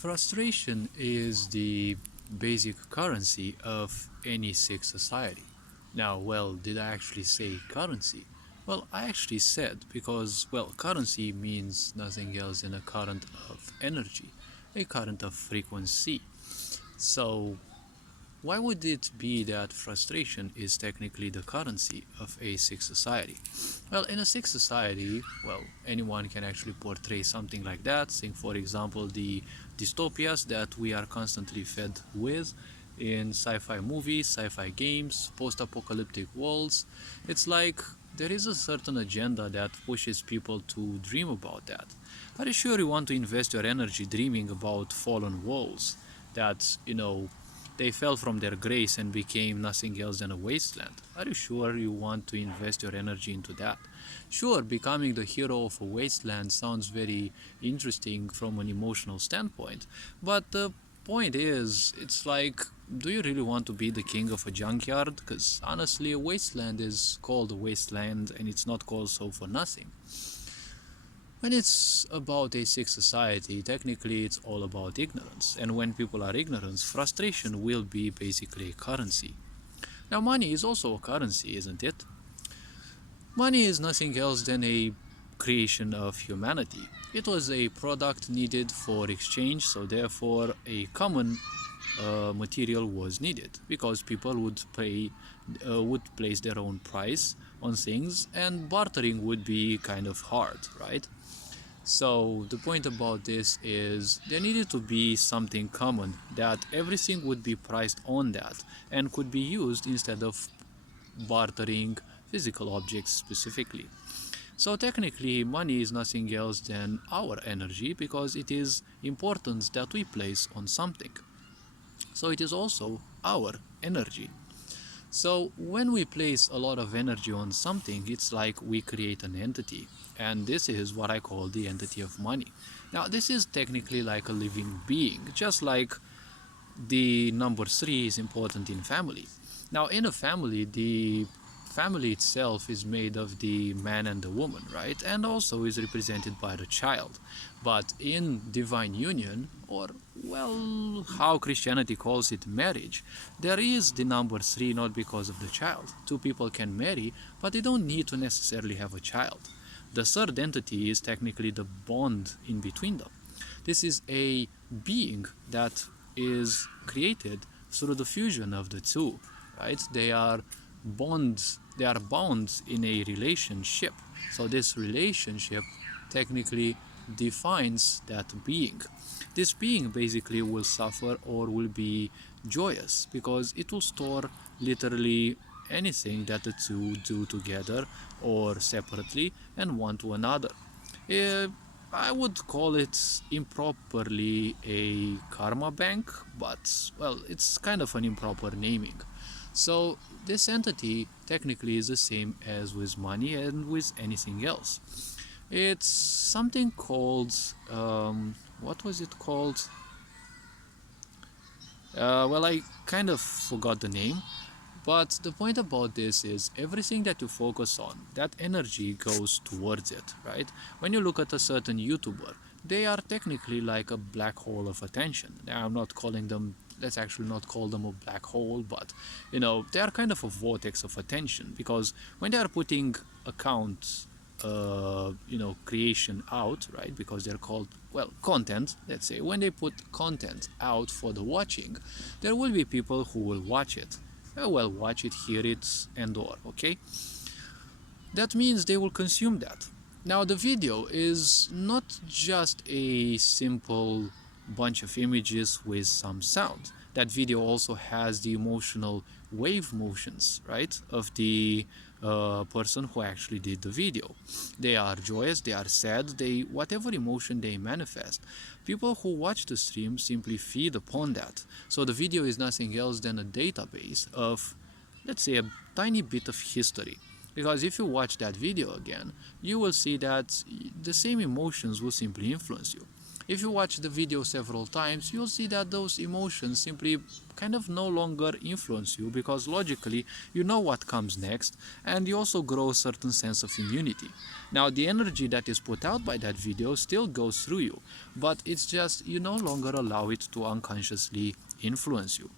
Frustration is the basic currency of any sick society. Now, well, did I actually say currency? Well, I actually said because, well, currency means nothing else than a current of energy, a current of frequency. So, why would it be that frustration is technically the currency of a sick society? Well, in a sick society, well, anyone can actually portray something like that. Think, for example, the dystopias that we are constantly fed with in sci-fi movies, sci-fi games, post-apocalyptic worlds. It's like there is a certain agenda that pushes people to dream about that. Are you sure you want to invest your energy dreaming about fallen worlds that, they fell from their grace and became nothing else than a wasteland? Are you sure you want to invest your energy into that? Sure, becoming the hero of a wasteland sounds very interesting from an emotional standpoint, but the point is, it's like, do you really want to be the king of a junkyard? Because honestly, a wasteland is called a wasteland and it's not called so for nothing. When it's about a sick society, technically it's all about ignorance. And when people are ignorant, frustration will be basically a currency. Now, money is also a currency, isn't it? Money is nothing else than a creation of humanity. It was a product needed for exchange, so therefore a common material was needed because people would place their own price on things, and bartering would be kind of hard, right? So the point about this is there needed to be something common that everything would be priced on that and could be used instead of bartering physical objects specifically. So technically money is nothing else than our energy because it is important that we place on something. So it is also our energy. So when we place a lot of energy on something, it's like we create an entity. And this is what I call the entity of money. Now, this is technically like a living being, just like the number 3 is important in family. Now, in a family, the family itself is made of the man and the woman, right? And also is represented by the child. But in divine union, or well, how Christianity calls it, marriage, there is the number 3 not because of the child. Two people can marry, but they don't need to necessarily have a child. The third entity is technically the bond in between them. This is a being that is created through the fusion of the two, right? They are bonds in a relationship. So this relationship technically defines that being. This being basically will suffer or will be joyous because it will store literally anything that the two do together or separately and one to another. I would call it improperly a karma bank, but well, it's kind of an improper naming. So this entity technically is the same as with money and with anything else. It's something called, what was it called? Well, I kind of forgot the name. But the point about this is everything that you focus on, that energy goes towards it, right? When you look at a certain YouTuber, they are technically like a black hole of attention. Now, I'm not calling them, let's actually not call them a black hole, but they are kind of a vortex of attention because when they are putting account, creation out, right? Because they're called, well, content, let's say, when they put content out for the watching, there will be people who will watch it. Watch it, hear it, and or, okay? That means they will consume that. Now, the video is not just a simple bunch of images with some sound. That video also has the emotional wave motions, right, of the person who actually did the video. They are joyous, they are sad, whatever emotion they manifest. People who watch the stream simply feed upon that. So the video is nothing else than a database of, let's say, a tiny bit of history. Because if you watch that video again, you will see that the same emotions will simply influence you. If you watch the video several times, you'll see that those emotions simply kind of no longer influence you, because logically you know what comes next, and you also grow a certain sense of immunity. Now, the energy that is put out by that video still goes through you, but it's just you no longer allow it to unconsciously influence you.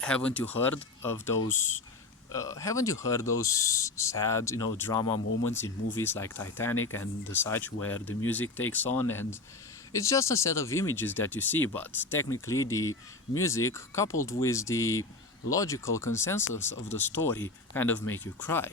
Haven't you heard of those haven't you heard those sad, drama moments in movies like Titanic and the such, where the music takes on and it's just a set of images that you see, but technically the music coupled with the logical consensus of the story kind of make you cry,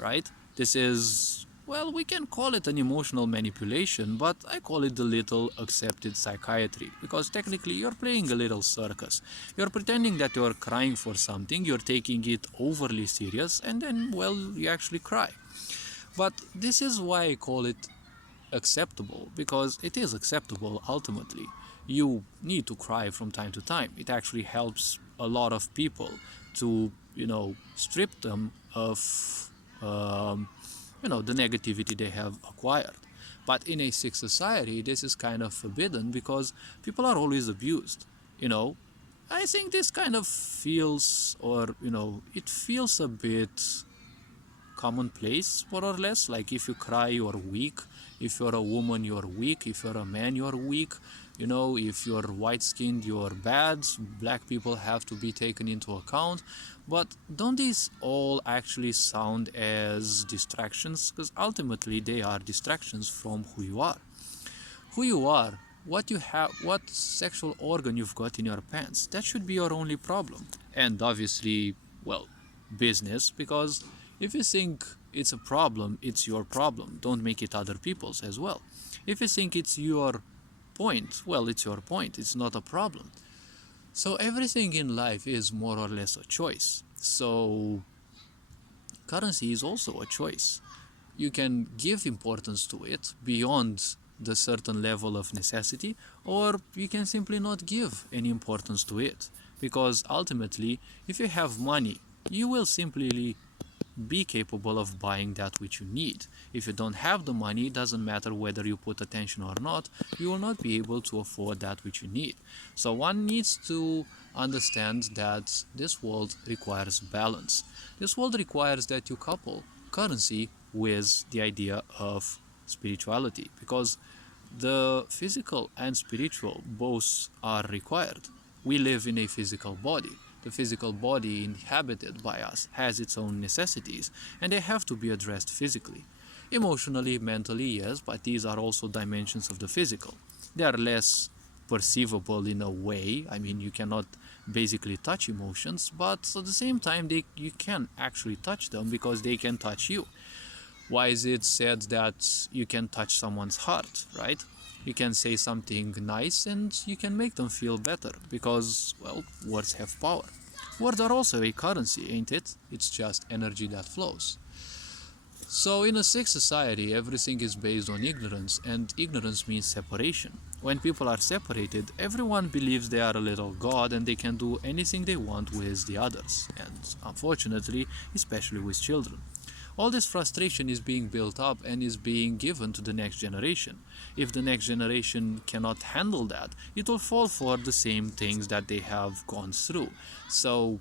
right? This is, well, we can call it an emotional manipulation, but I call it the little accepted psychiatry, because technically you're playing a little circus. You're pretending that you're crying for something, you're taking it overly serious, and then, well, you actually cry. But this is why I call it acceptable, because it is acceptable ultimately. You need to cry from time to time. It actually helps a lot of people to, strip them of the negativity they have acquired. But in a sick society, this is kind of forbidden, because people are always abused. I think this kind of feels, or it feels a bit commonplace, more or less. Like, if you cry, you're weak. If you're a woman, you're weak. If you're a man, you're weak. If you're white-skinned, you're bad. Black people have to be taken into account. But don't these all actually sound as distractions? Because ultimately they are distractions from who you are. Who you are, what you have, what sexual organ you've got in your pants, that should be your only problem. And obviously, well, business, because if you think it's a problem, it's your problem. Don't make it other people's as well. If you think it's your point, well, it's your point. It's not a problem. So everything in life is more or less a choice. So currency is also a choice. You can give importance to it beyond the certain level of necessity, or you can simply not give any importance to it. Because ultimately, if you have money, you will simply be capable of buying that which you need. If you don't have the money, it doesn't matter whether you put attention or not, you will not be able to afford that which you need. So one needs to understand that this world requires balance. This world requires that you couple currency with the idea of spirituality, because the physical and spiritual both are required. We live in a physical body. The physical body inhabited by us has its own necessities, and they have to be addressed physically. Emotionally, mentally, yes, but these are also dimensions of the physical. They are less perceivable in a way. I mean, you cannot basically touch emotions, but at the same time, you can actually touch them, because they can touch you. Why is it said that you can touch someone's heart, right? You can say something nice and you can make them feel better, because, well, words have power. Words are also a currency, ain't it? It's just energy that flows. So in a sick society, everything is based on ignorance, and ignorance means separation. When people are separated, everyone believes they are a little god and they can do anything they want with the others, and unfortunately, especially with children. All this frustration is being built up and is being given to the next generation. If the next generation cannot handle that, it will fall for the same things that they have gone through. So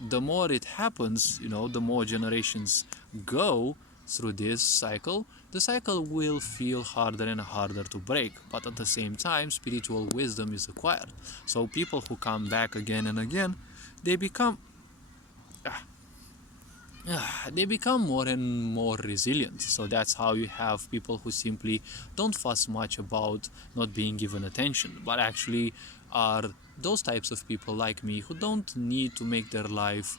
the more it happens, the more generations go through this cycle, the cycle will feel harder and harder to break. But at the same time, spiritual wisdom is acquired. So people who come back again and again, they become more and more resilient. So that's how you have people who simply don't fuss much about not being given attention, but actually are those types of people like me who don't need to make their life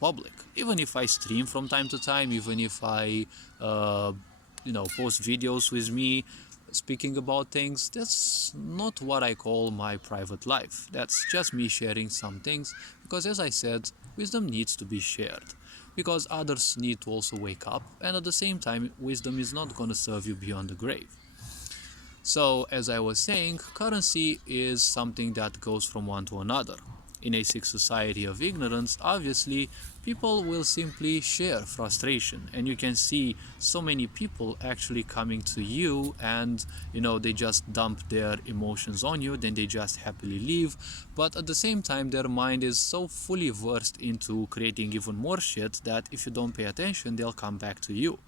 public. Even if I stream from time to time, even if I post videos with me speaking about things, that's not what I call my private life. That's just me sharing some things, because as I said, wisdom needs to be shared, because others need to also wake up, and at the same time, wisdom is not going to serve you beyond the grave. So, as I was saying, currency is something that goes from one to another. In a sick society of ignorance, obviously, people will simply share frustration. And you can see so many people actually coming to you and, they just dump their emotions on you, then they just happily leave. But at the same time, their mind is so fully versed into creating even more shit that if you don't pay attention, they'll come back to you.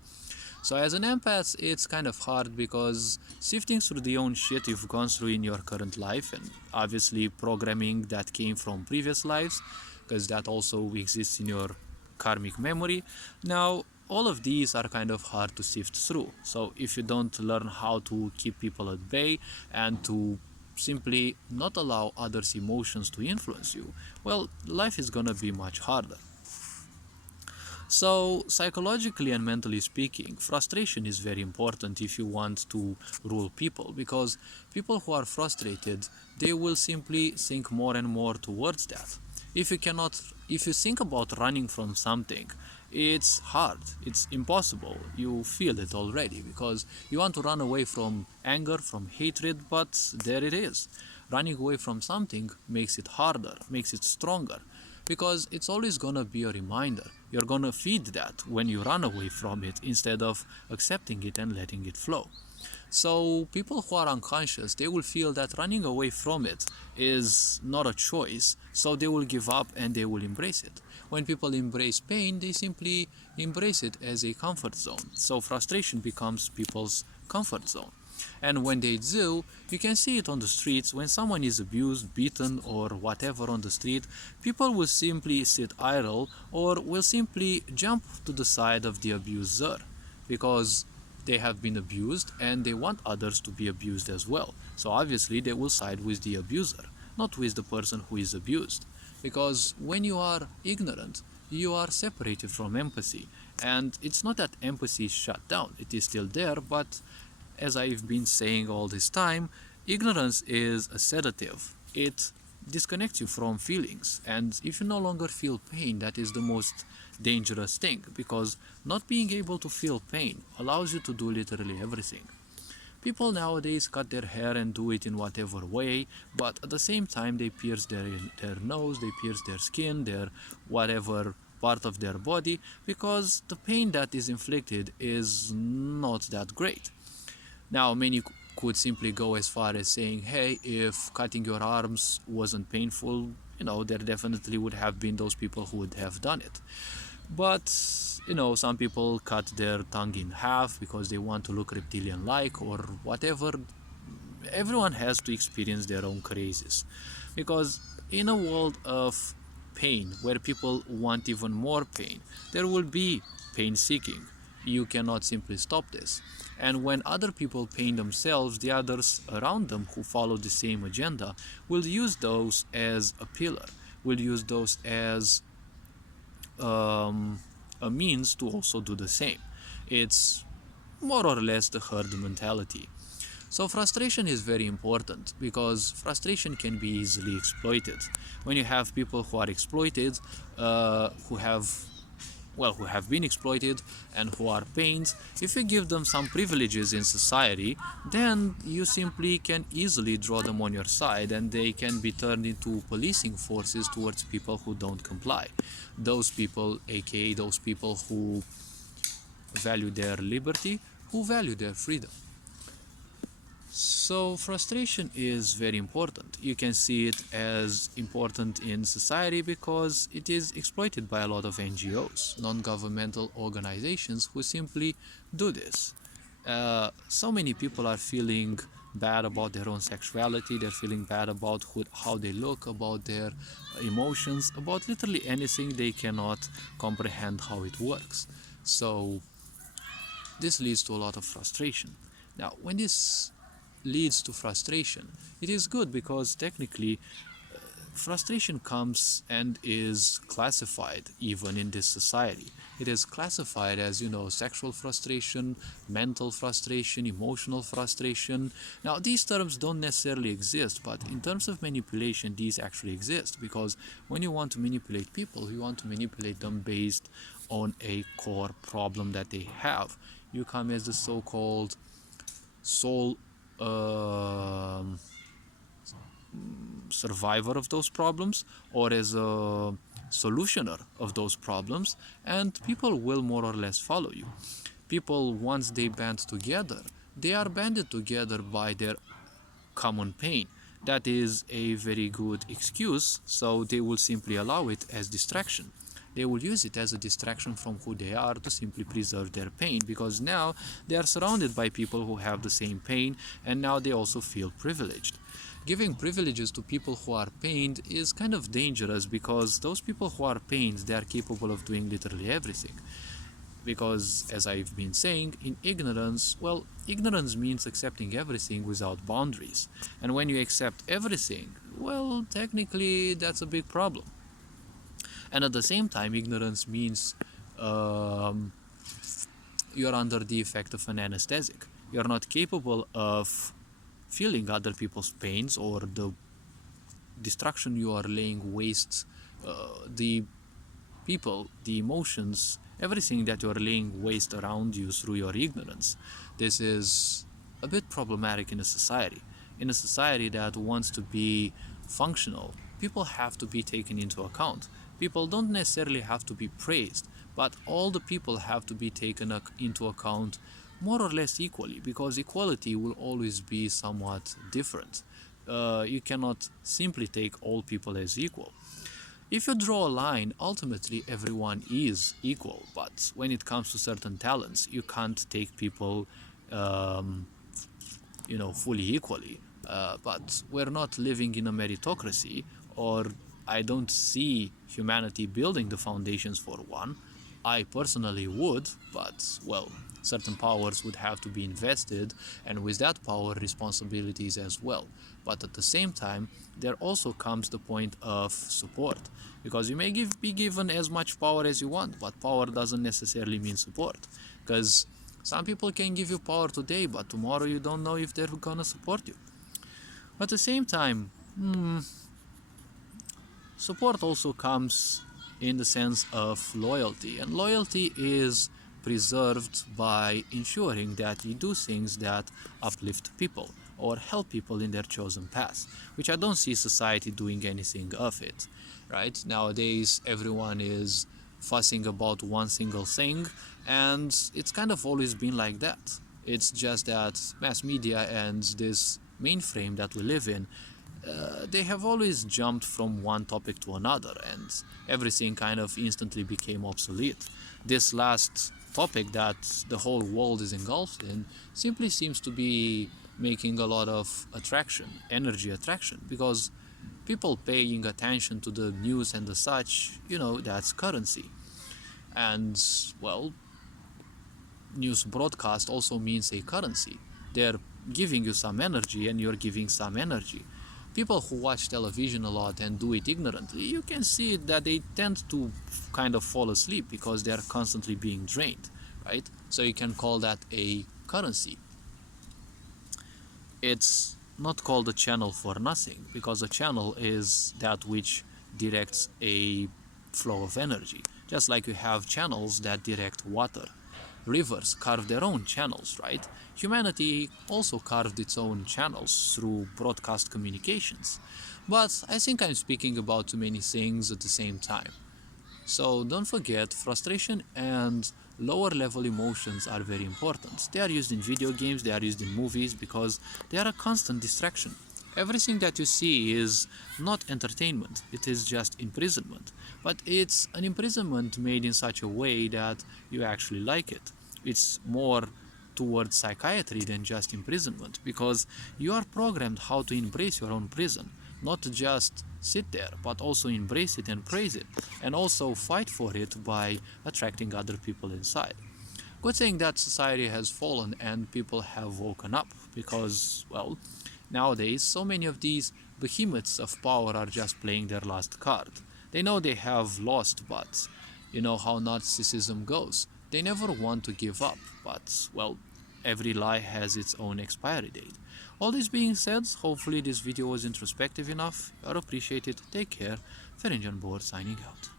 So as an empath, it's kind of hard because sifting through the own shit you've gone through in your current life, and obviously programming that came from previous lives, because that also exists in your karmic memory. Now, all of these are kind of hard to sift through. So if you don't learn how to keep people at bay and to simply not allow others' emotions to influence you, well, life is gonna be much harder. So, psychologically and mentally speaking, frustration is very important if you want to rule people, because people who are frustrated, they will simply think more and more towards that. If you think about running from something, it's hard, it's impossible. You feel it already because you want to run away from anger, from hatred, but there it is. Running away from something makes it harder, makes it stronger, because it's always gonna be a reminder. You're gonna feed that when you run away from it instead of accepting it and letting it flow. So people who are unconscious, they will feel that running away from it is not a choice, so they will give up and they will embrace it. When people embrace pain, they simply embrace it as a comfort zone. So frustration becomes people's comfort zone. And when they do, you can see it on the streets. When someone is abused, beaten, or whatever on the street, people will simply sit idle or will simply jump to the side of the abuser because they have been abused and they want others to be abused as well. So obviously they will side with the abuser, not with the person who is abused. Because when you are ignorant, you are separated from empathy. And it's not that empathy is shut down, it is still there, but as I've been saying all this time, ignorance is a sedative. It disconnects you from feelings, and if you no longer feel pain, that is the most dangerous thing, because not being able to feel pain allows you to do literally everything. People nowadays cut their hair and do it in whatever way, but at the same time they pierce their nose, they pierce their skin, their whatever part of their body, because the pain that is inflicted is not that great. Now, many could simply go as far as saying, hey, if cutting your arms wasn't painful, there definitely would have been those people who would have done it. But, some people cut their tongue in half because they want to look reptilian-like or whatever. Everyone has to experience their own crazes. Because in a world of pain, where people want even more pain, there will be pain seeking. You cannot simply stop this. And when other people pain themselves, the others around them who follow the same agenda will use those as a pillar, will use those as a means to also do the same. It's more or less the herd mentality. So frustration is very important because frustration can be easily exploited. When you have people who are exploited, who have been exploited and who are pained, if you give them some privileges in society, then you simply can easily draw them on your side and they can be turned into policing forces towards people who don't comply. Those people, aka those people who value their liberty, who value their freedom. So frustration is very important. You can see it as important in society because it is exploited by a lot of NGOs, non-governmental organizations who simply do this. So many people are feeling bad about their own sexuality, they're feeling bad about how they look, about their emotions, about literally anything. They cannot comprehend how it works. So this leads to a lot of frustration. Now, when this leads to frustration, it is good because technically frustration comes and is classified even in this society. It is classified as, sexual frustration, mental frustration, emotional frustration. Now, these terms don't necessarily exist, but in terms of manipulation, these actually exist because when you want to manipulate people, you want to manipulate them based on a core problem that they have. You come as the so-called soul survivor of those problems or as a solutioner of those problems, and people will more or less follow you. People, once they band together, they are banded together by their common pain. That is a very good excuse, so they will simply allow it as distraction. They will use it as a distraction from who they are to simply preserve their pain, because now they are surrounded by people who have the same pain, and now they also feel privileged. Giving privileges to people who are pained is kind of dangerous, because those people who are pained, they are capable of doing literally everything. Because, as I've been saying, in ignorance, well, ignorance means accepting everything without boundaries. And when you accept everything, well, technically that's a big problem. And at the same time, ignorance means you're under the effect of an anesthetic. You're not capable of feeling other people's pains or the destruction you are laying waste, the people, the emotions, everything that you are laying waste around you through your ignorance. This is a bit problematic in a society. In a society that wants to be functional, people have to be taken into account. People don't necessarily have to be praised, but all the people have to be taken into account more or less equally, because equality will always be somewhat different. You cannot simply take all people as equal. If you draw a line, ultimately everyone is equal, but when it comes to certain talents, you can't take people, fully equally. But we're not living in a meritocracy, or I don't see humanity building the foundations for one. I personally would, but, well, certain powers would have to be invested, and with that power, responsibilities as well. But at the same time, there also comes the point of support, because you may be given as much power as you want, but power doesn't necessarily mean support, because some people can give you power today, but tomorrow you don't know if they're gonna support you. But at the same time, support also comes in the sense of loyalty, and loyalty is preserved by ensuring that you do things that uplift people or help people in their chosen path, which I don't see society doing anything of it. Right? Nowadays, everyone is fussing about one single thing, and it's kind of always been like that. It's just that mass media and this mainframe that we live in, they have always jumped from one topic to another, and everything kind of instantly became obsolete. This last topic that the whole world is engulfed in simply seems to be making a lot of energy attraction, because people paying attention to the news and the such, that's currency. And, well, news broadcast also means a currency. They're giving you some energy, and you're giving some energy. People who watch television a lot and do it ignorantly, you can see that they tend to kind of fall asleep because they are constantly being drained, right? So you can call that a currency. It's not called a channel for nothing, because a channel is that which directs a flow of energy. Just like you have channels that direct water. Rivers carve their own channels, right? Humanity also carved its own channels through broadcast communications. But I think I'm speaking about too many things at the same time. So don't forget, frustration and lower level emotions are very important. They are used in video games, they are used in movies, because they are a constant distraction. Everything that you see is not entertainment, it is just imprisonment. But it's an imprisonment made in such a way that you actually like it. It's more towards psychiatry than just imprisonment, because you are programmed how to embrace your own prison. Not just sit there, but also embrace it and praise it, and also fight for it by attracting other people inside. Good thing that society has fallen and people have woken up, because, well, nowadays so many of these behemoths of power are just playing their last card. They know they have lost, but you know how narcissism goes. They never want to give up, but, well, every lie has its own expiry date. All this being said, hopefully this video was introspective enough. I'd appreciate it. Take care. Ferenc on board, signing out.